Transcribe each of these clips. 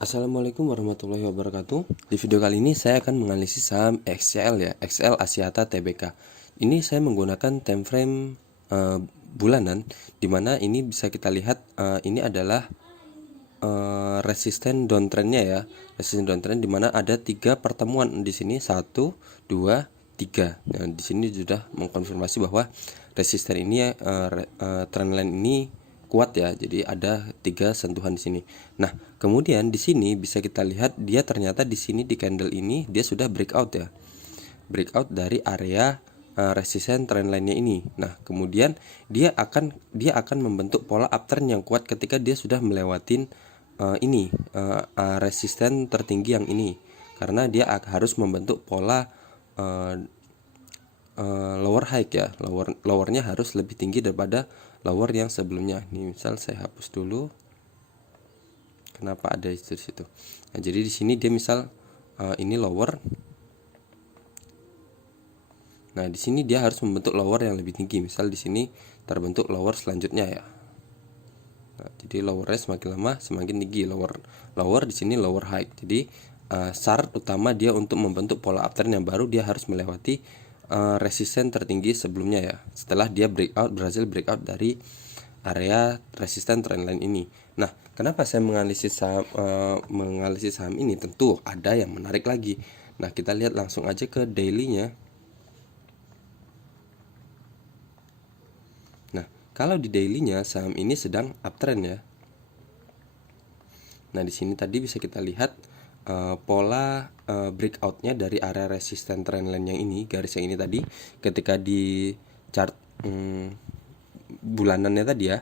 Assalamualaikum warahmatullahi wabarakatuh. Di video kali ini saya akan menganalisis saham XCL ya, XL Axiata Tbk. Ini saya menggunakan time frame bulanan, dimana ini bisa kita lihat ini adalah resisten downtrendnya ya, resisten downtrend dimana ada 3 pertemuan di sini, 1, 2, 3. Nah, di sini sudah mengkonfirmasi bahwa resisten ini trendline ini kuat ya. Jadi ada 3 sentuhan di sini. Nah, kemudian di sini bisa kita lihat dia ternyata di sini di candle ini dia sudah breakout ya. Breakout dari area resisten trendline-nya ini. Nah, kemudian dia akan membentuk pola uptrend yang kuat ketika dia sudah melewatin resisten tertinggi yang ini. Karena dia harus membentuk pola lower high ya, lowernya harus lebih tinggi daripada lower yang sebelumnya. Ini misal saya hapus dulu, kenapa ada di situ. Nah, jadi di sini dia misal ini lower. Nah, di sini dia harus membentuk lower yang lebih tinggi. Misal di sini terbentuk lower selanjutnya ya. Nah, jadi lowernya semakin lama semakin tinggi, lower di sini lower high. Jadi syarat utama dia untuk membentuk pola uptrend yang baru, dia harus melewati resisten tertinggi sebelumnya ya. Setelah dia berhasil breakout dari area resisten trendline ini. Nah, kenapa saya menganalisis saham ini? Tentu ada yang menarik lagi. Nah, kita lihat langsung aja ke daily-nya. Nah, kalau di daily-nya saham ini sedang uptrend ya. Nah, di sini tadi bisa kita lihat pola breakoutnya dari area resisten trendline yang ini, garis yang ini tadi, ketika di chart bulanannya tadi ya.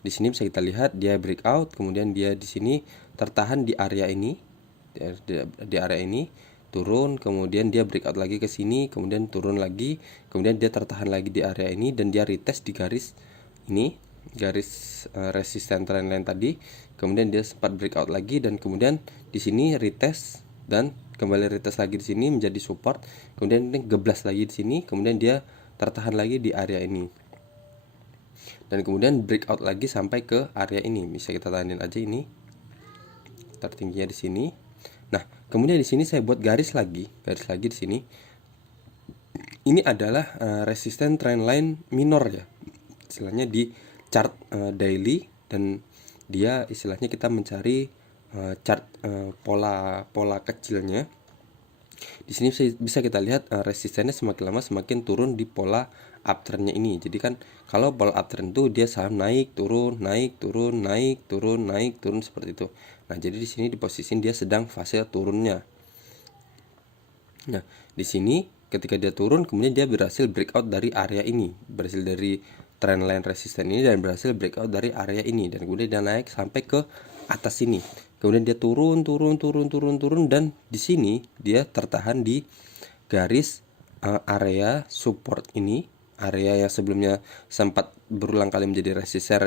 Di sini bisa kita lihat dia breakout, kemudian dia di sini tertahan di area ini, di area ini turun, kemudian dia breakout lagi ke sini, kemudian turun lagi, kemudian dia tertahan lagi di area ini dan dia retest di garis ini, garis resisten trendline tadi. Kemudian dia sempat breakout lagi dan kemudian di sini retest dan kembali retest lagi di sini menjadi support. Kemudian ini geblas lagi di sini, kemudian dia tertahan lagi di area ini. Dan kemudian breakout lagi sampai ke area ini. Bisa kita tahanin aja ini. Tertingginya di sini. Nah, kemudian di sini saya buat garis lagi di sini. Ini adalah resisten trendline minor ya. Istilahnya di chart daily, dan dia istilahnya kita mencari chart pola kecilnya. Di sini bisa kita lihat resistennya semakin lama semakin turun di pola uptrendnya ini. Jadi kan kalau pola uptrend itu dia saham naik turun naik turun naik turun naik turun seperti itu. Nah, jadi di sini di posisi dia sedang fase turunnya. Nah, di sini ketika dia turun kemudian dia berhasil breakout dari area ini, berhasil dari trendline resisten ini dan berhasil breakout dari area ini, dan kemudian dia naik sampai ke atas sini. Kemudian dia turun dan di sini dia tertahan di garis area support ini, area yang sebelumnya sempat berulang kali menjadi resisten,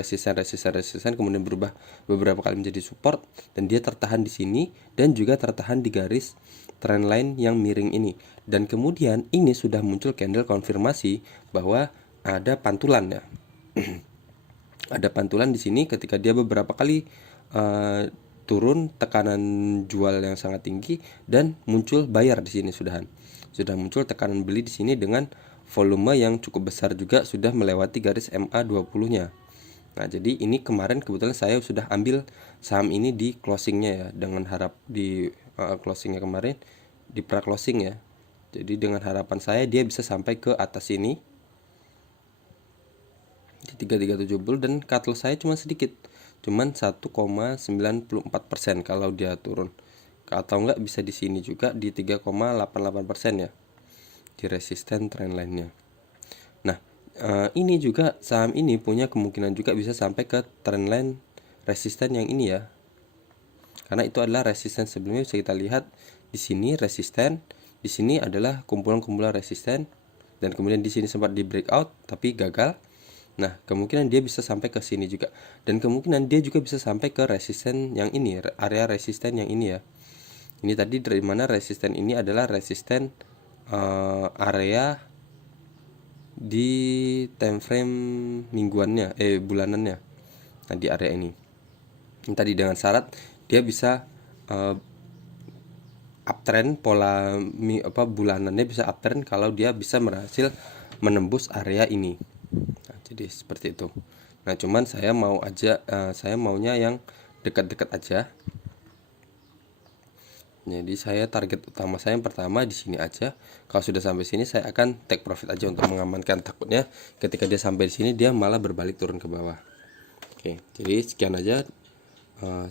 kemudian berubah beberapa kali menjadi support, dan dia tertahan di sini dan juga tertahan di garis trendline yang miring ini. Dan kemudian ini sudah muncul candle konfirmasi bahwa ada pantulan ya. Ada pantulan di sini ketika dia beberapa kali turun tekanan jual yang sangat tinggi dan muncul buyer di sini sudah muncul tekanan beli di sini dengan volume yang cukup besar juga, sudah melewati garis MA20-nya. Nah, jadi ini kemarin kebetulan saya sudah ambil saham ini di closingnya ya, dengan harap di closingnya kemarin di pra closing ya. Jadi dengan harapan saya dia bisa sampai ke atas ini di 3370, dan cut loss saya cuma sedikit, cuman 1,94% kalau dia turun, atau enggak bisa di sini juga di 3,88% ya di resisten trendline-nya. Nah, ini juga saham ini punya kemungkinan juga bisa sampai ke trendline resisten yang ini ya, karena itu adalah resisten sebelumnya. Bisa kita lihat di sini resisten, di sini adalah kumpulan-kumpulan resisten, dan kemudian di sini sempat di breakout tapi gagal. Nah, kemungkinan dia bisa sampai ke sini juga, dan kemungkinan dia juga bisa sampai ke resisten yang ini, area resisten yang ini ya. Ini tadi dari mana resisten ini adalah resisten area di time frame mingguannya, bulanannya. Nah, di area ini. Ini tadi dengan syarat dia bisa uptrend, pola bulanannya bisa uptrend kalau dia bisa berhasil menembus area ini. Nah, jadi seperti itu. Nah, cuman saya maunya yang dekat-dekat aja. Jadi saya target utama saya yang pertama di sini aja. Kalau sudah sampai sini saya akan take profit aja untuk mengamankan, takutnya ketika dia sampai di sini dia malah berbalik turun ke bawah. Oke, jadi sekian aja.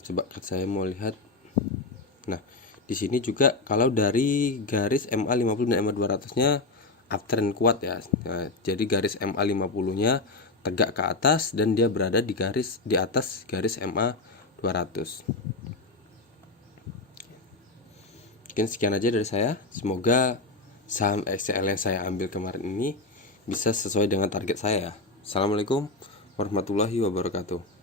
Coba saya mau lihat. Nah, di sini juga kalau dari garis MA50 dan MA200-nya uptrend kuat ya. Nah, jadi garis MA50-nya tegak ke atas dan dia berada di atas garis MA200. Mungkin sekian aja dari saya. Semoga saham XCL yang saya ambil kemarin ini bisa sesuai dengan target saya. Assalamualaikum warahmatullahi wabarakatuh.